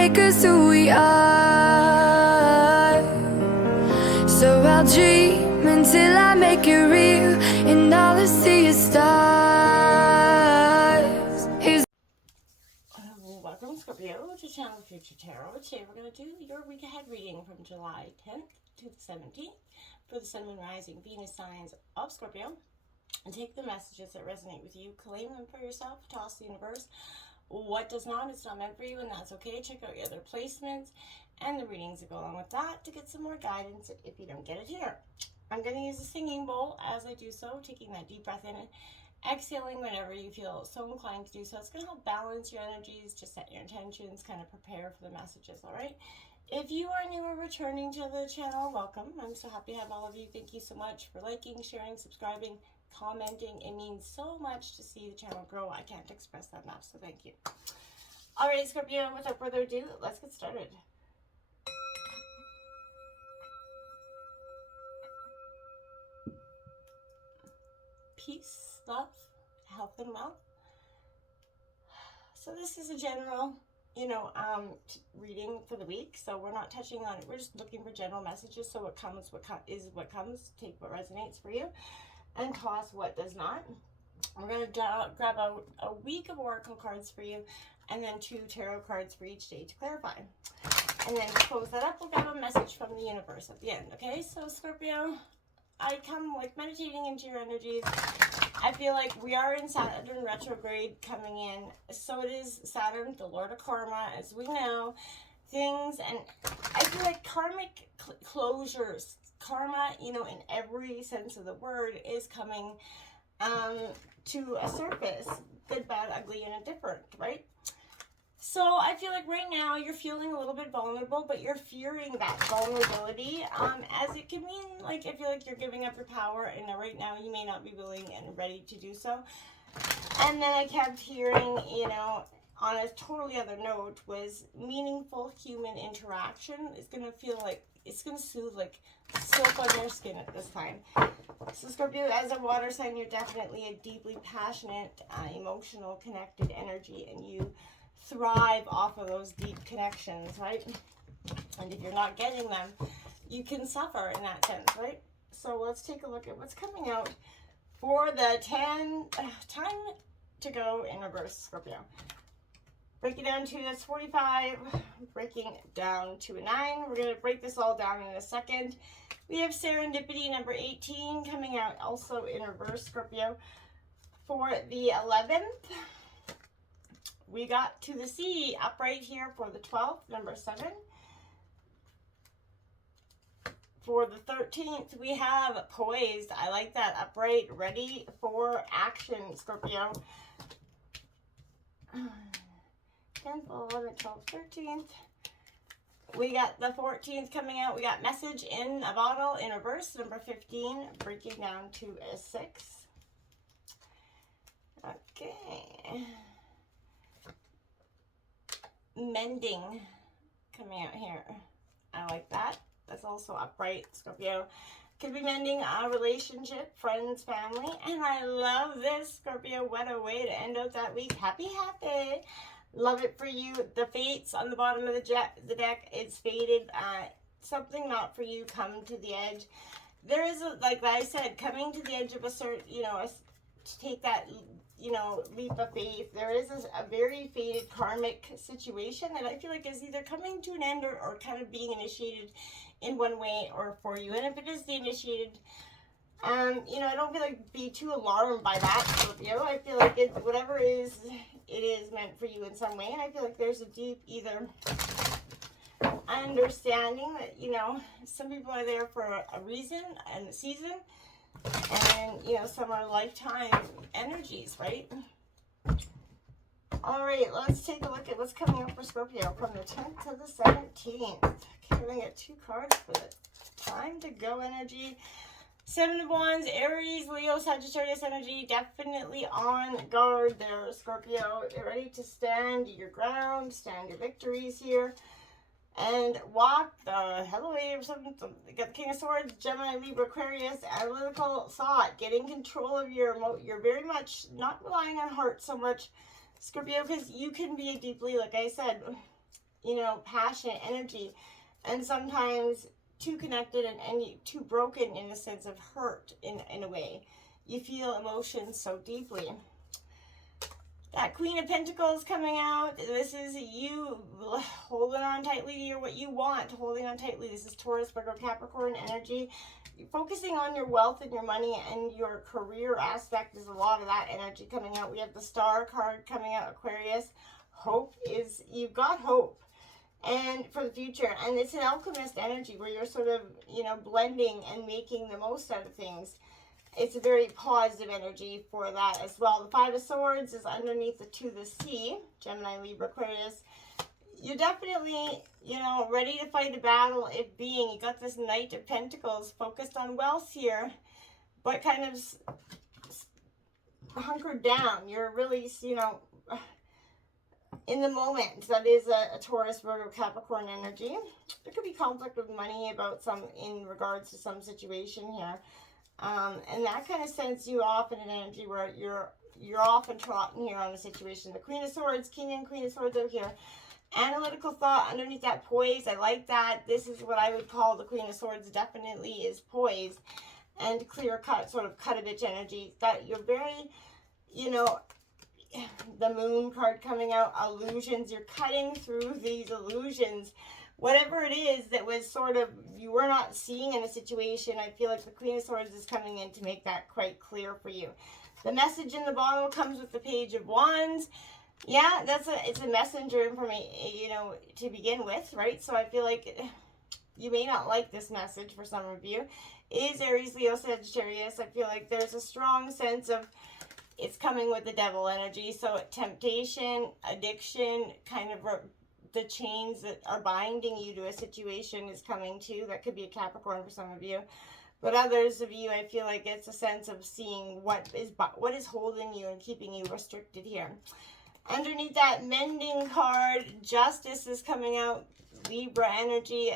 make us who we are. So I'll dream until I make it real, and all I see is stars. Welcome, Scorpio, to Channel Future Tarot. Today we're going to do your week ahead reading from July 10th to the 17th for the Sun, Moon, Rising, Venus signs of Scorpio. And take the messages that resonate with you, claim them for yourself, toss the universe. What does not, it's not meant for you, and that's okay. Check out your other placements and the readings that go along with that to get some more guidance if you don't get it here. I'm going to use a singing bowl as I do so, taking that deep breath in and exhaling whenever you feel so inclined to do so. It's going to help balance your energies, just set your intentions, kind of prepare for the messages, all right? If you are new or returning to the channel, welcome. I'm so happy to have all of you. Thank you so much for liking, sharing, subscribing, commenting. It means so much to see the channel grow. I can't express that enough, so thank you. All right, Scorpio, without further ado, let's get started. Peace, love, health, and wealth. So this is a general, reading for the week. So we're not touching on it. We're just looking for general messages. So what comes, is what comes. Take what resonates for you, and toss what does not. We're going to grab out a week of oracle cards for you, and then 2 tarot cards for each day to clarify. And then to close that up, we'll grab a message from the universe at the end. Okay, so Scorpio, I come like meditating into your energies. I feel like we are in Saturn retrograde coming in. So it is Saturn, the Lord of Karma, as we know. Things, and I feel like karmic closures, karma, in every sense of the word, is coming to a surface. Good, bad, ugly, and indifferent, right? So I feel like right now you're feeling a little bit vulnerable, but you're fearing that vulnerability, as it can mean, like, I feel like you're giving up your power, and right now you may not be willing and ready to do so. And then I kept hearing, on a totally other note, was meaningful human interaction is going to feel like, it's going to soothe like silk on your skin at this time. So Scorpio, as a water sign, you're definitely a deeply passionate, emotional, connected energy, and you thrive off of those deep connections, right? And if you're not getting them, you can suffer in that sense, right? So let's take a look at what's coming out for the time to go in reverse, Scorpio. Break it down to, that's 45, breaking down to a 9. We're going to break this all down in a second. We have Serendipity number 18 coming out also in reverse, Scorpio. For the 11th, we got To the Sea upright here for the 12th, number 7. For the 13th, we have Poised. I like that, upright, ready for action, Scorpio. 10th, 11th, 12th, 13th. We got the 14th coming out. We got Message in a Bottle in reverse, number 15, breaking down to a 6. Okay. Mending coming out here. I like that. That's also upright, Scorpio. Could be mending a relationship, friends, family. And I love this, Scorpio. What a way to end out that week. Happy. Love it for you. The fates on the bottom of the deck, it's faded. Something not for you, come to the edge. There is, like I said, coming to the edge of a certain, to take that, leap of faith. There is a very faded karmic situation that I feel like is either coming to an end or kind of being initiated in one way or for you. And if it is the initiated, I don't feel like be too alarmed by that, Scorpio. I feel like whatever it is meant for you in some way. And I feel like there's a deep either understanding that, some people are there for a reason and a season. And, some are lifetime energies, right? All right, let's take a look at what's coming up for Scorpio from the 10th to the 17th. Okay, we get 2 cards for the time to go energy. 7 of Wands, Aries, Leo, Sagittarius energy, definitely on guard there, Scorpio. You're ready to stand your ground, stand your victories here, and walk the hell away or something. You got the King of Swords, Gemini, Libra, Aquarius, analytical thought, getting control of you're very much not relying on heart so much, Scorpio, because you can be deeply, like I said, you know, passionate energy, and sometimes too connected and too broken in a sense of hurt in a way. You feel emotions so deeply. That Queen of Pentacles coming out. This is you holding on tightly to what you want, holding on tightly. This is Taurus, Virgo, Capricorn energy. You're focusing on your wealth and your money and your career aspect. There's a lot of that energy coming out. We have the Star card coming out, Aquarius. Hope is, you've got hope and for the future. And it's an alchemist energy where you're sort of, you know, blending and making the most out of things. It's a very positive energy for that as well. The Five of Swords is underneath the To the Sea, Gemini, Libra, Aquarius. You're definitely, you know, ready to fight a battle if being. You got this Knight of Pentacles focused on wealth here, but kind of hunkered down. You're really, you know, in the moment. That is a Taurus, Virgo, Capricorn energy. There could be conflict with money about some, in regards to some situation here. And that kind of sends you off in an energy where you're off and trotting here on a situation. The Queen of Swords, King and Queen of Swords out here. Analytical thought underneath that, poise. I like that. This is what I would call the Queen of Swords, definitely is poise and clear cut, sort of cut-a-bitch energy. That you're very, you know, the Moon card coming out, illusions. You're cutting through these illusions. Whatever it is that was sort of, you were not seeing in a situation, I feel like the Queen of Swords is coming in to make that quite clear for you. The message in the bottom comes with the Page of Wands. Yeah, it's a messenger information, you know, to begin with, right? So I feel like you may not like this message for some of you. It is Aries, Leo, Sagittarius. I feel like there's a strong sense of it's coming with the devil energy. So temptation, addiction, kind of the chains that are binding you to a situation is coming too. That could be a Capricorn for some of you. But others of you, I feel like it's a sense of seeing what is holding you and keeping you restricted here. Underneath that mending card, Justice is coming out. Libra energy.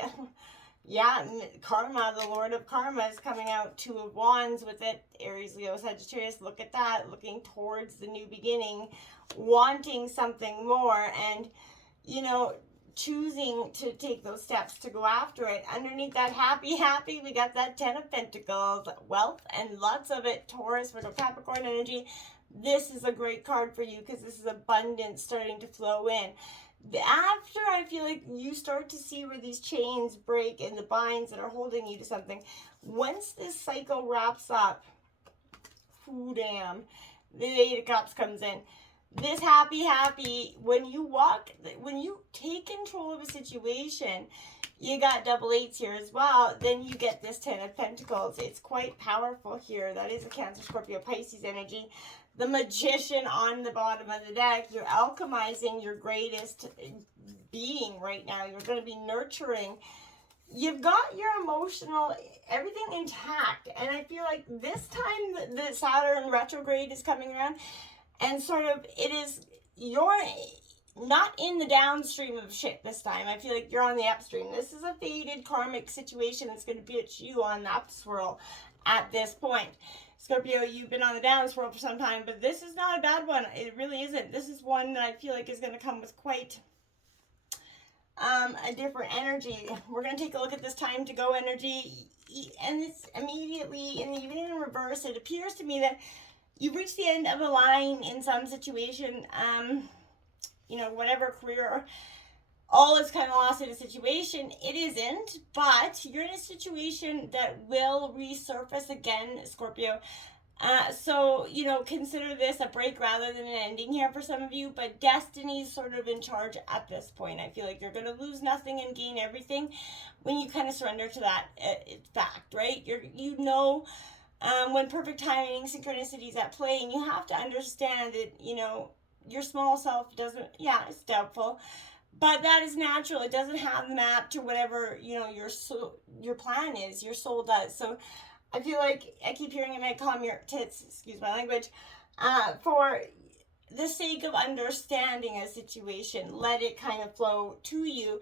Yeah, Karma, the Lord of Karma is coming out. Two of Wands with it. Aries, Leo, Sagittarius. Look at that. Looking towards the new beginning. Wanting something more. And, you know, choosing to take those steps to go after it. Underneath that happy, we got that Ten of Pentacles. Wealth and lots of it. Taurus, Virgo, Capricorn energy. This is a great card for you because this is abundance starting to flow in. After I feel like you start to see where these chains break and the binds that are holding you to something, once this cycle wraps up, ooh, damn, the Eight of Cups comes in. This happy, when you take control of a situation, you got double eights here as well, then you get this Ten of Pentacles. It's quite powerful here. That is a Cancer, Scorpio, Pisces energy. The Magician on the bottom of the deck. You're alchemizing your greatest being right now. You're going to be nurturing. You've got your emotional, everything intact. And I feel like this time the Saturn retrograde is coming around. And sort of you're not in the downstream of shit this time. I feel like you're on the upstream. This is a fated karmic situation that's going to bitch you on the upswirl at this point. Scorpio, you've been on the downswirl for some time, but this is not a bad one. It really isn't. This is one that I feel like is going to come with quite a different energy. We're going to take a look at this time to go energy. And it's immediately, and even in reverse, it appears to me that you've reached the end of a line in some situation, you know, whatever career, all is kind of lost in a situation. It isn't, but you're in a situation that will resurface again, Scorpio. So, you know, consider this a break rather than an ending here for some of you, but destiny's sort of in charge at this point. I feel like you're going to lose nothing and gain everything when you kind of surrender to that fact, right? You know, when perfect timing, synchronicity is at play, and you have to understand that, you know, your small self doesn't, yeah, it's doubtful, but that is natural. It doesn't have the map to whatever, you know, your plan is, your soul does. So I feel like I keep hearing it might calm your tits, excuse my language, for the sake of understanding a situation. Let it kind of flow to you.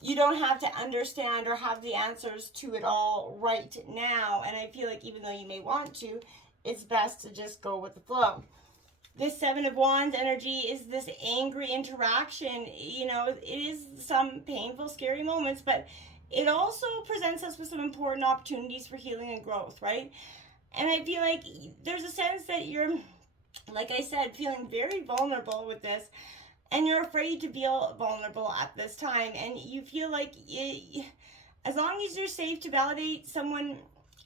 You don't have to understand or have the answers to it all right now. And I feel like even though you may want to, it's best to just go with the flow. This Seven of Wands energy is this angry interaction. You know, it is some painful, scary moments, but it also presents us with some important opportunities for healing and growth, right? And I feel like there's a sense that you're, like I said, feeling very vulnerable with this, and you're afraid to feel vulnerable at this time, and you feel like as long as you're safe to validate someone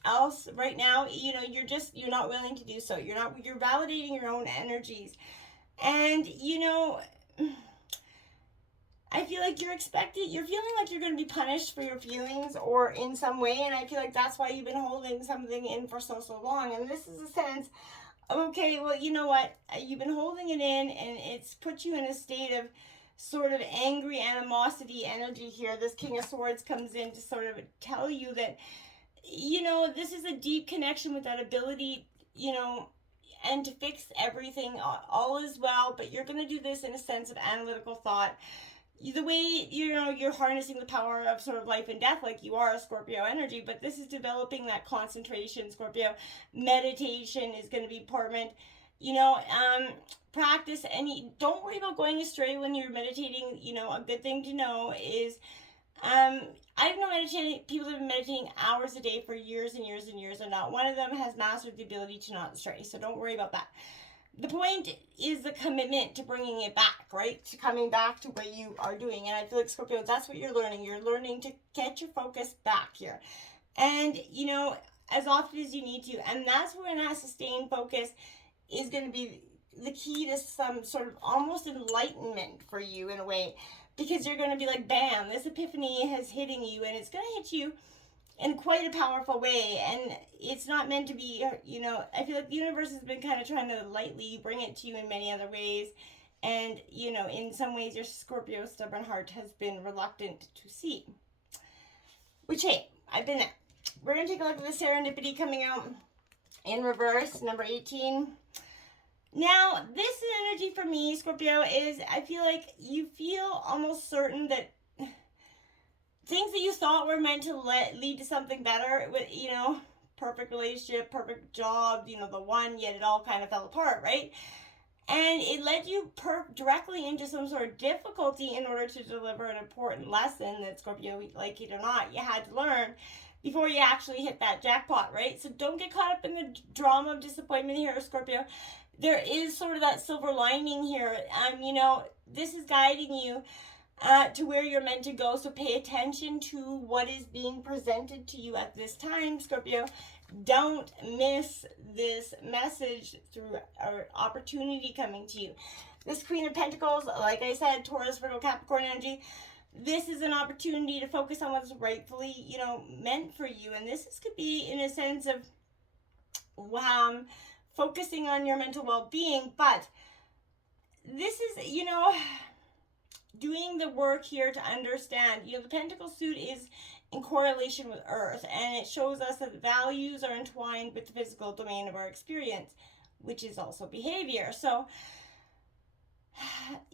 else right now, you know, you're not willing to do so. You're validating your own energies. And you know, I feel like you're feeling like you're going to be punished for your feelings or in some way, and I feel like that's why you've been holding something in for so long. And this is a sense, okay, well, you know what, you've been holding it in, and it's put you in a state of sort of angry animosity energy here. This King of Swords comes in to sort of tell you that, you know, this is a deep connection with that ability, you know, and to fix everything. All is well, but you're going to do this in a sense of analytical thought. The way, you know, you're harnessing the power of sort of life and death like you are a Scorpio energy, but this is developing that concentration, Scorpio. Meditation is going to be important. You know, practice any, don't worry about going astray when you're meditating. You know, a good thing to know is, I've known people that have been meditating hours a day for years and years and years, and not one of them has mastered the ability to not stray, so don't worry about that. The point is the commitment to bringing it back, right? To coming back to what you are doing. And I feel like, Scorpio, that's what you're learning. You're learning to get your focus back here. And, you know, as often as you need to. And that's where that sustained focus is going to be the key to some sort of almost enlightenment for you in a way. Because you're going to be like, bam, this epiphany is hitting you. And it's going to hit you in quite a powerful way, and it's not meant to be, you know, I feel like the universe has been kind of trying to lightly bring it to you in many other ways, and, you know, in some ways your Scorpio stubborn heart has been reluctant to see, which, hey, I've been there. We're going to take a look at the serendipity coming out in reverse, number 18. Now, this energy for me, Scorpio, is I feel like you feel almost certain that things that you thought were meant to lead to something better, with, you know, perfect relationship, perfect job, you know, the one, yet it all kind of fell apart, right? And it led you directly into some sort of difficulty in order to deliver an important lesson that, Scorpio, like it or not, you had to learn before you actually hit that jackpot, right? So don't get caught up in the drama of disappointment here, Scorpio. There is sort of that silver lining here. You know, this is guiding you to where you're meant to go. So pay attention to what is being presented to you at this time, Scorpio. Don't miss this message through our opportunity coming to you. This Queen of Pentacles, like I said, Taurus, Virgo, Capricorn energy, this is an opportunity to focus on what's rightfully, you know, meant for you. And this could be in a sense of focusing on your mental well-being, but this is, you know, doing the work here to understand, you know, the Pentacle suit is in correlation with Earth, and it shows us that the values are entwined with the physical domain of our experience, which is also behavior. So,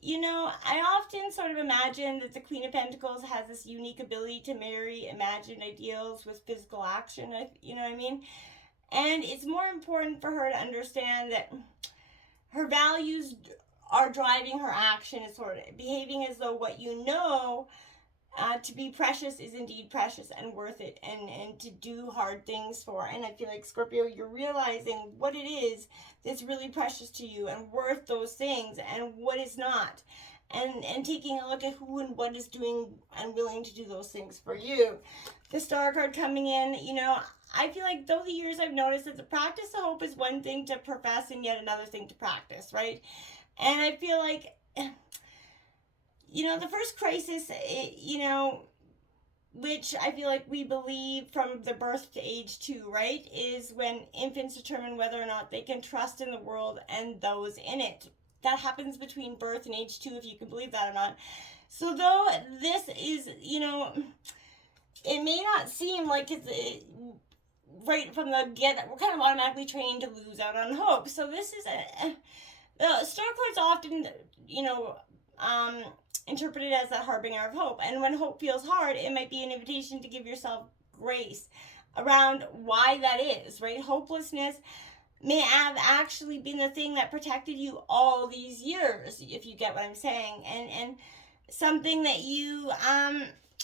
you know, I often sort of imagine that the Queen of Pentacles has this unique ability to marry imagined ideals with physical action, you know what I mean? And it's more important for her to understand that her values are driving her action, is sort of behaving as though what you know to be precious is indeed precious and worth it, and to do hard things for. And I feel like, Scorpio, you're realizing what it is that's really precious to you and worth those things and what is not. And taking a look at who and what is doing and willing to do those things for you. The Star card coming in, you know, I feel like through the years I've noticed that the practice of hope is one thing to profess and yet another thing to practice, right? And I feel like, you know, the first crisis, you know, which I feel like we believe from the birth to age 2, right, is when infants determine whether or not they can trust in the world and those in it. That happens between birth and age 2, if you can believe that or not. So though this is, you know, it may not seem like it's right from the get, we're kind of automatically trained to lose out on hope. So this is the Star card's often, you know, interpreted as a harbinger of hope. And when hope feels hard, it might be an invitation to give yourself grace around why that is, right? Hopelessness may have actually been the thing that protected you all these years, if you get what I'm saying. And something that you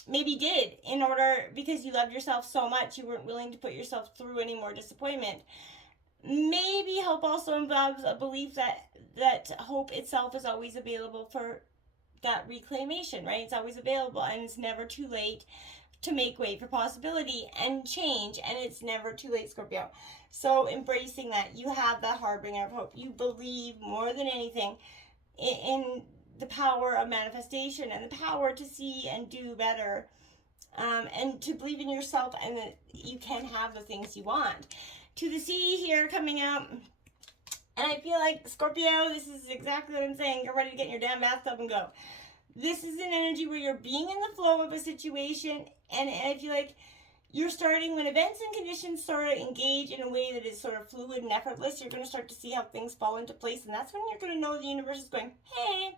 maybe did in order, because you loved yourself so much, you weren't willing to put yourself through any more disappointment. Maybe hope also involves a belief that hope itself is always available for that reclamation, right? It's always available, and it's never too late to make way for possibility and change, and it's never too late, Scorpio. So embracing that, you have that harbinger of hope. You believe more than anything in the power of manifestation and the power to see and do better, and to believe in yourself, and that you can have the things you want. To the sea here coming out. And I feel like, Scorpio, this is exactly what I'm saying. You're ready to get in your damn bathtub and go. This is an energy where you're being in the flow of a situation, and I feel like you're starting, when events and conditions sort of engage in a way that is sort of fluid and effortless, you're going to start to see how things fall into place, and that's when you're going to know the universe is going, hey,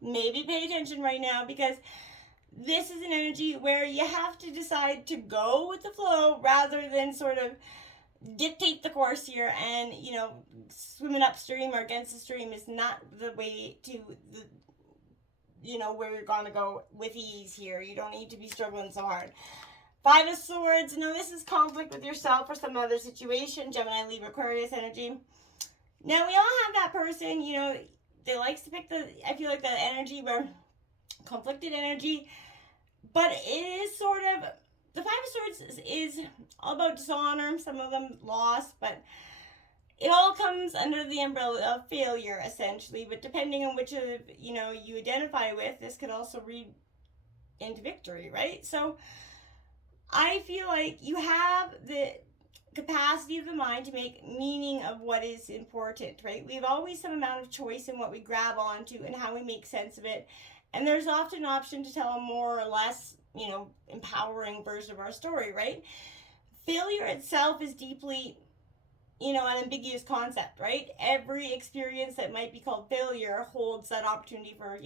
maybe pay attention right now, because this is an energy where you have to decide to go with the flow rather than sort of dictate the course here. And swimming upstream or against the stream is not the way to where you're gonna go with ease here. You don't need to be struggling so hard. Five of Swords. Now this is conflict with yourself or some other situation. Gemini, Libra, Aquarius energy. Now we all have that person, they likes to pick I feel like that energy where conflicted energy, but it is sort of, the Five of Swords is all about dishonor, some of them loss, but it all comes under the umbrella of failure, essentially. But depending on which of, you identify with, this could also read into victory, right? So I feel like you have the capacity of the mind to make meaning of what is important, right? We have always some amount of choice in what we grab onto and how we make sense of it. And there's often an option to tell a more or less, empowering version of our story, right? Failure itself is deeply, an ambiguous concept, right? Every experience that might be called failure holds that opportunity for,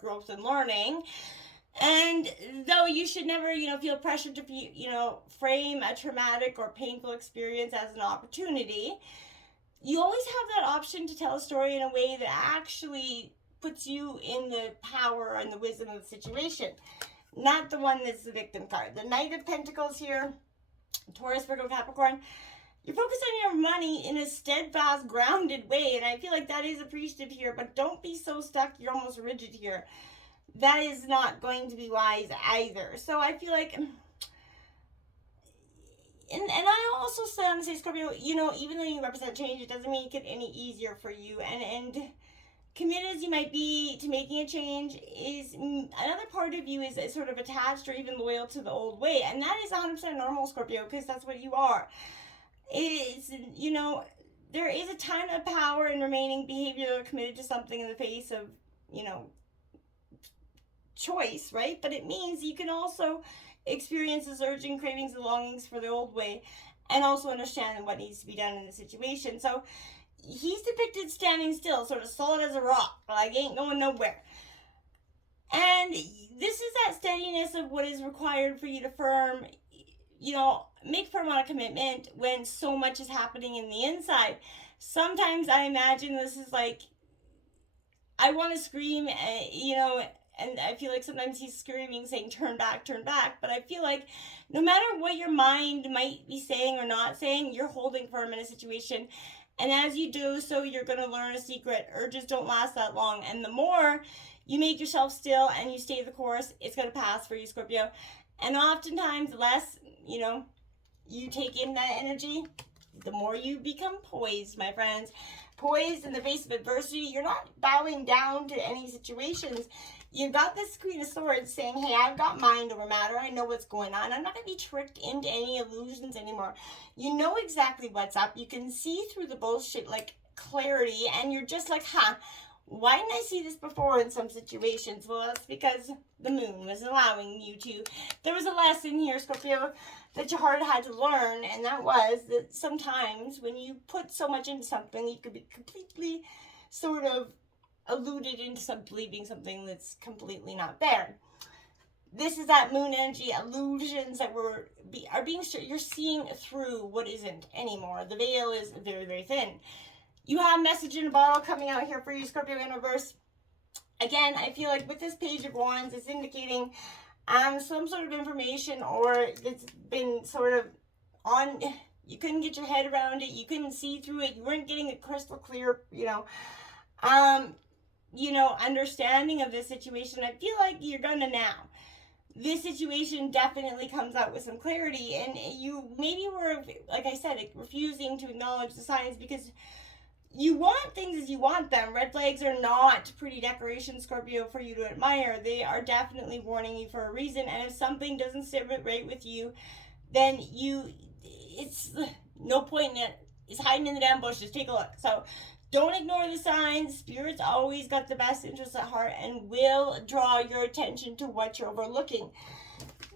growth and learning. And though you should never, feel pressure to, frame a traumatic or painful experience as an opportunity, you always have that option to tell a story in a way that actually puts you in the power and the wisdom of the situation. Not the one that's the victim card. The Knight of Pentacles here, Taurus, Virgo, Capricorn. You're focused on your money in a steadfast, grounded way. And I feel like that is appreciative here, but don't be so stuck you're almost rigid here. That is not going to be wise either. So I feel like, and I also say, Scorpio, even though you represent change, it doesn't make it any easier for you. And committed as you might be to making a change, is another part of you is sort of attached or even loyal to the old way. And that is 100% normal, Scorpio, because that's what you are. It's, there is a ton of power in remaining behavior committed to something in the face of, choice, right? But it means you can also experience the urging cravings and longings for the old way, and also understand what needs to be done in the situation. So he's depicted standing still, sort of solid as a rock, like ain't going nowhere. And this is that steadiness of what is required for you to make firm on a commitment when so much is happening in the inside. Sometimes I imagine this is like, I want to scream, and I feel like sometimes he's screaming, saying, turn back, but I feel like no matter what your mind might be saying or not saying, you're holding firm in a situation. And as you do so, you're going to learn a secret. Urges don't last that long. And the more you make yourself still and you stay the course, it's going to pass for you, Scorpio. And oftentimes, the less, you take in that energy, the more you become poised, my friends. Poised in the face of adversity. You're not bowing down to any situations. You've got this Queen of Swords saying, hey, I've got mind over matter. I know what's going on. I'm not going to be tricked into any illusions anymore. You know exactly what's up. You can see through the bullshit like clarity. And you're just like, why didn't I see this before in some situations? Well, that's because the moon was allowing you to. There was a lesson here, Scorpio, that your heart had to learn. And that was that sometimes when you put so much into something, you could be completely sort of alluded into believing something that's completely not there. This is that moon energy, illusions that you're seeing through what isn't anymore. The veil is very, very thin. You have message in a bottle coming out here for you, Scorpio in reverse. Again, I feel like with this Page of Wands, it's indicating some sort of information, or it's been sort of on, you couldn't get your head around it, you couldn't see through it, you weren't getting a crystal clear, understanding of this situation. I feel like you're gonna now. This situation definitely comes out with some clarity, and you maybe were, like I said, refusing to acknowledge the signs because you want things as you want them. Red flags are not pretty decorations, Scorpio, for you to admire. They are definitely warning you for a reason, and if something doesn't sit right with you, then it's no point in it. It's hiding in the damn bushes. Take a look. So don't ignore the signs. Spirit's always got the best interests at heart and will draw your attention to what you're overlooking.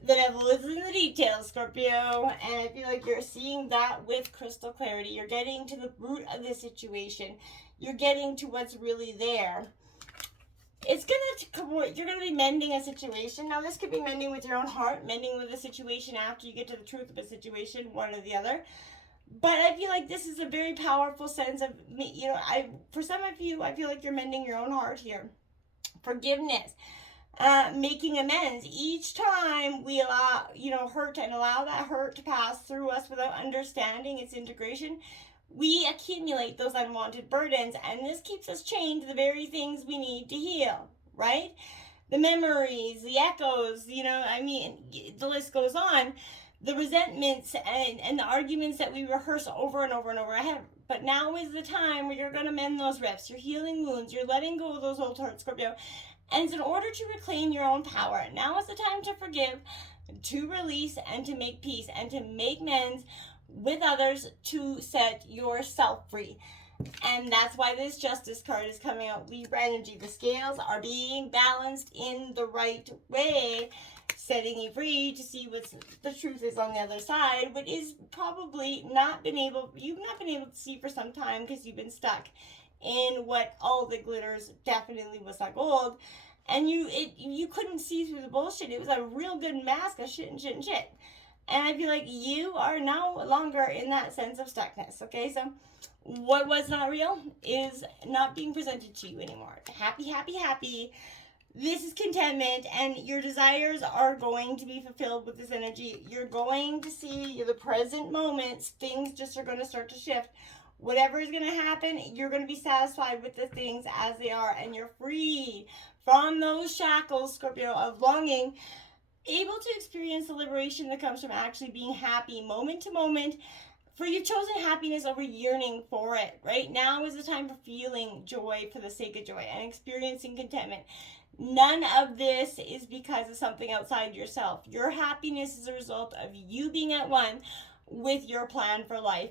The devil is in the details, Scorpio, and I feel like you're seeing that with crystal clarity. You're getting to the root of the situation. You're getting to what's really there. You're gonna be mending a situation. Now, this could be mending with your own heart, mending with a situation after you get to the truth of a situation, one or the other. But I feel like this is a very powerful sense of, for some of you, I feel like you're mending your own heart here. Forgiveness. Making amends. Each time we allow, hurt, and allow that hurt to pass through us without understanding its integration, we accumulate those unwanted burdens, and this keeps us chained to the very things we need to heal, right? The memories, the echoes, the list goes on. The resentments and the arguments that we rehearse over and over and over again. But now is the time where you're going to mend those rifts. You're healing wounds. You're letting go of those old hurts, Scorpio. And it's in order to reclaim your own power. Now is the time to forgive, to release, and to make peace, and to make amends with others to set yourself free. And that's why this Justice card is coming out. Libra energy. The scales are being balanced in the right way, setting you free to see what the truth is on the other side, but is probably you've not been able to see for some time because you've been stuck in what all the glitters definitely was not gold, and you couldn't see through the bullshit. It was a real good mask of shit. And I feel like you are no longer in that sense of stuckness. Okay, so what was not real is not being presented to you anymore. Happy. This is contentment, and your desires are going to be fulfilled with this energy. You're going to see the present moments. Things just are going to start to shift. Whatever is going to happen, you're going to be satisfied with the things as they are, and you're free from those shackles, Scorpio, of longing, able to experience the liberation that comes from actually being happy moment to moment. For you've chosen happiness over yearning for it. Right now is the time for feeling joy for the sake of joy and experiencing contentment. None of this is because of something outside yourself. Your happiness is a result of you being at one with your plan for life.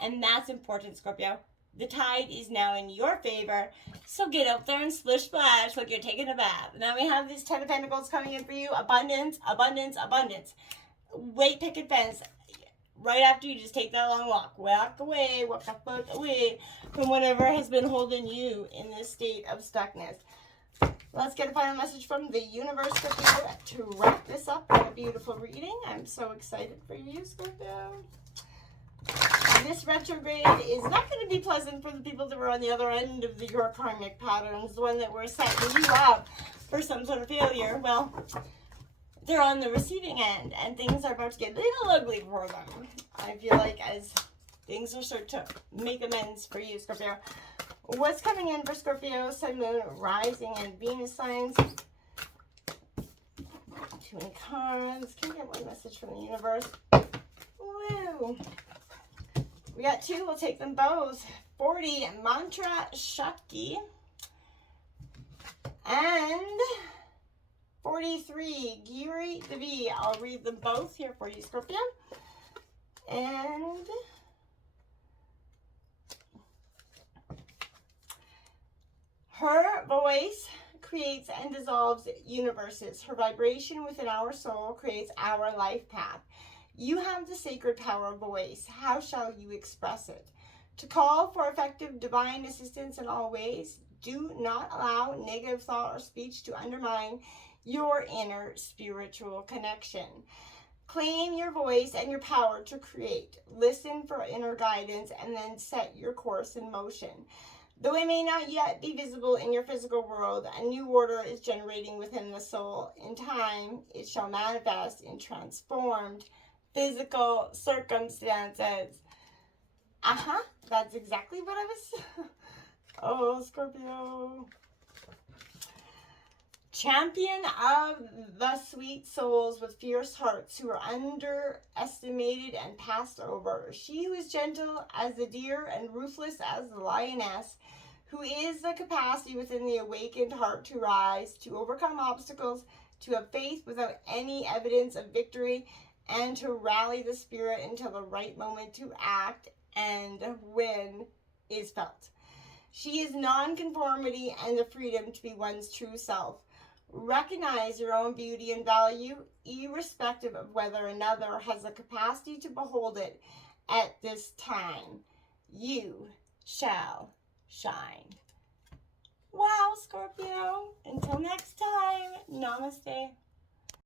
And that's important, Scorpio. The tide is now in your favor. So get out there and splish splash like you're taking a bath. Now we have this 10 of Pentacles coming in for you. Abundance. Wait, picket fence. Right after you just take that long walk. Walk the fuck away from whatever has been holding you in this state of stuckness. Let's get a final message from the universe, Scorpio, to wrap this up with a beautiful reading. I'm so excited for you, Scorpio. This retrograde is not going to be pleasant for the people that were on the other end of your karmic patterns, the one that were setting you up for some sort of failure. Well, they're on the receiving end, and things are about to get a little ugly for them. I feel like as things are starting to make amends for you, Scorpio. What's coming in for Scorpio, Sun, Moon, Rising, and Venus signs? Too many cards. Can we get one message from the universe? Woo! We got two. We'll take them both. 40, Mantra Shakti. And 43, Giri Devi. I'll read them both here for you, Scorpio. And her voice creates and dissolves universes. Her vibration within our soul creates our life path. You have the sacred power of voice. How shall you express it? To call for effective divine assistance in all ways, do not allow negative thought or speech to undermine your inner spiritual connection. Claim your voice and your power to create. Listen for inner guidance and then set your course in motion. Though it may not yet be visible in your physical world, a new order is generating within the soul. In time, it shall manifest in transformed physical circumstances. That's exactly what I was... Oh, Scorpio. Champion of the sweet souls with fierce hearts who are underestimated and passed over. She who is gentle as the deer and ruthless as the lioness, who is the capacity within the awakened heart to rise, to overcome obstacles, to have faith without any evidence of victory, and to rally the spirit until the right moment to act and win is felt. She is nonconformity and the freedom to be one's true self. Recognize your own beauty and value, irrespective of whether another has the capacity to behold it at this time. You shall shine. Wow, Scorpio. Until next time, namaste.